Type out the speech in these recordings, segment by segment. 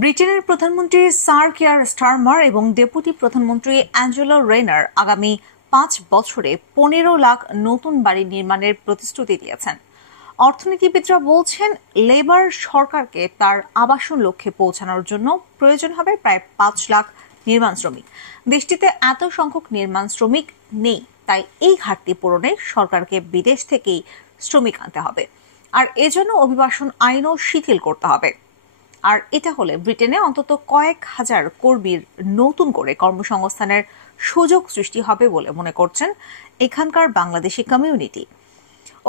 ব্রিটেনের প্রধানমন্ত্রী sir Keir Starmer এবং ডেপুটি প্রধানমন্ত্রী অ্যাঞ্জেলা রেইনার আগামী ৫ বছরে ১৫ লাখ নতুন বাড়ি নির্মাণের প্রতিশ্রুতি দিয়েছেন। অর্থনীতিবিদরা বলছেন, লেবার সরকারকে তার আবাসন লক্ষ্যে পৌঁছানোর জন্য প্রয়োজন হবে প্রায় ৫ লাখ নির্মাণ শ্রমিক। দেশটিতে এত সংখ্যক নির্মাণ শ্রমিক নেই, তাই এই ঘাটতি পূরণে সরকারকে বিদেশ থেকেই শ্রমিক আনতে হবে, আর এজন্য অভিবাসন আইনও শিথিল করতে হবে। আর এটা হলে ব্রিটেনে অন্তত কয়েক হাজার কর্মীর নতুন করে কর্মসংস্থানের সুযোগ সৃষ্টি হবে বলে মনে করছেন এখানকার বাংলাদেশি কমিউনিটি।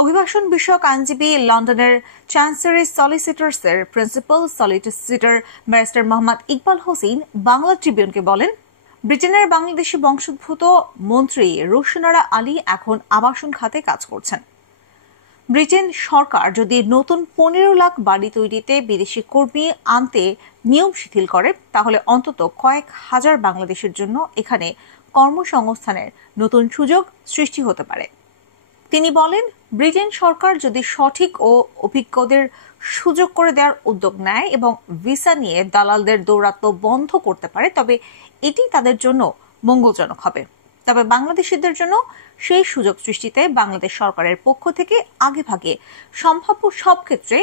অভিবাসন বিষয়ক আইনজীবী লন্ডনের চ্যান্সারি সলিসিটরসের principal solicitor barrister Mohammad Iqbal Hossain Bangla ট্রিবিউনকে বলেন, ব্রিটেনের বাংলাদেশি বংশোদ্ভূত মন্ত্রী রুশনারা আলী এখন আবাসন খাতে কাজ করছেন। ব্রিটেন সরকার যদি নতুন ১৫ লাখ বাড়ি তৈরিতে বিদেশি কর্মী আনতে নিয়ম শিথিল করে, তাহলে অন্তত কয়েক হাজার বাংলাদেশের জন্য এখানে কর্মসংস্থানের নতুন সুযোগ সৃষ্টি হতে পারে। তিনি বলেন, ব্রিটেন সরকার যদি সঠিক ও অভিজ্ঞদের সুযোগ করে দেওয়ার উদ্যোগ নেয় এবং ভিসা নিয়ে দালালদের দৌরাত্ম্য বন্ধ করতে পারে, তবে এটি তাদের জন্য মঙ্গলজনক হবে। তবে বাংলাদেশিদের জন্য সেই সুযোগ সৃষ্টিতে বাংলাদেশ সরকারের পক্ষ থেকে আগেভাগে সম্ভাব্য সব ক্ষেত্রে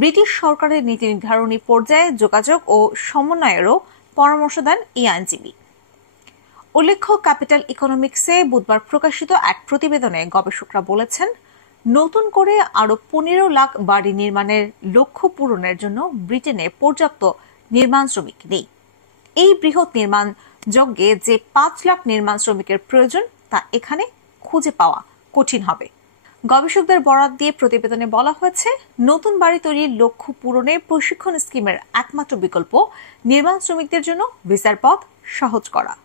ব্রিটিশ সরকারের নীতি নির্ধারণী পর্যায়ে যোগাযোগ ও সমন্বয়েরও পরামর্শ দেন এই আইনজীবী। উল্লেখ্য, ক্যাপিটাল ইকোনমিক্সে বুধবার প্রকাশিত এক প্রতিবেদনে গবেষকরা বলেছেন, নতুন করে আরো ১৫ লাখ বাড়ি নির্মাণের লক্ষ্য পূরণের জন্য ব্রিটেনে পর্যাপ্ত নির্মাণ শ্রমিক নেই। এই বৃহৎ নির্মাণ যজ্ঞে যে ৫ লাখ নির্মাণ শ্রমিকের প্রয়োজন তা এখানে খুঁজে পাওয়া কঠিন হবে। গবেষকদের বরাত দিয়ে প্রতিবেদনে বলা হয়েছে, নতুন বাড়ি তৈরির লক্ষ্য পূরণে প্রশিক্ষণ স্কিমের একমাত্র বিকল্প নির্মাণ শ্রমিকদের জন্য ভিসার পথ সহজ করা।